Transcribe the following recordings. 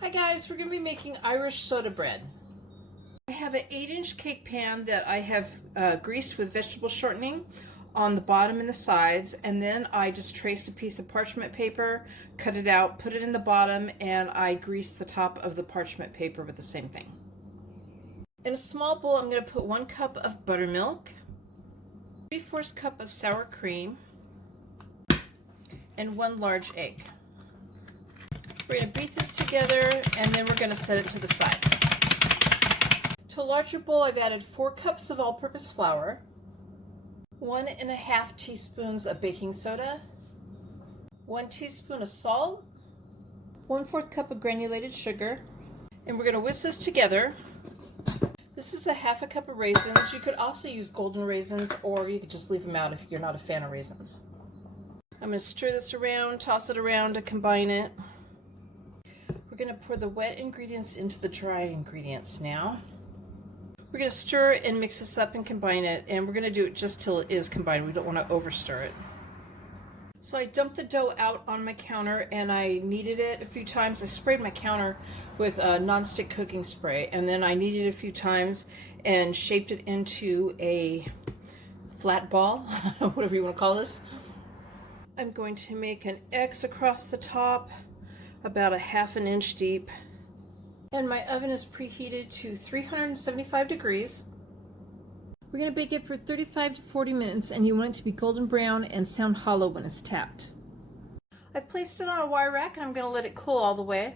Hi guys, we're going to be making Irish soda bread. I have an 8-inch cake pan that I have greased with vegetable shortening on the bottom and the sides, and then I just traced a piece of parchment paper, cut it out, put it in the bottom, and I greased the top of the parchment paper with the same thing. In a small bowl, I'm going to put 1 cup of buttermilk, 3/4 cup of sour cream, and 1 large egg. We're going to beat this together, and then we're going to set it to the side. To a larger bowl, I've added 4 cups of all-purpose flour, 1½ teaspoons of baking soda, 1 teaspoon of salt, 1/4 cup of granulated sugar, and we're going to whisk this together. This is a ½ cup of raisins. You could also use golden raisins, or you could just leave them out if you're not a fan of raisins. I'm going to stir this around, toss it around to combine it. We're going to pour the wet ingredients into the dry ingredients now. We're going to stir and mix this up and combine it, and we're going to do it just till it is combined. We don't want to overstir it. So I dumped the dough out on my counter and I kneaded it a few times. I sprayed my counter with a non-stick cooking spray, and then I kneaded it a few times and shaped it into a flat ball, whatever you want to call this. I'm going to make an X across the top, about a ½ inch deep, and my oven is preheated to 375 degrees. We're going to bake it for 35 to 40 minutes, and you want it to be golden brown and sound hollow when it's tapped. I've placed it on a wire rack and I'm going to let it cool all the way.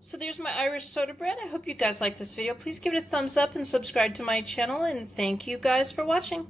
So there's my Irish soda bread. I hope you guys like this video. Please give it a thumbs up and subscribe to my channel, and thank you guys for watching.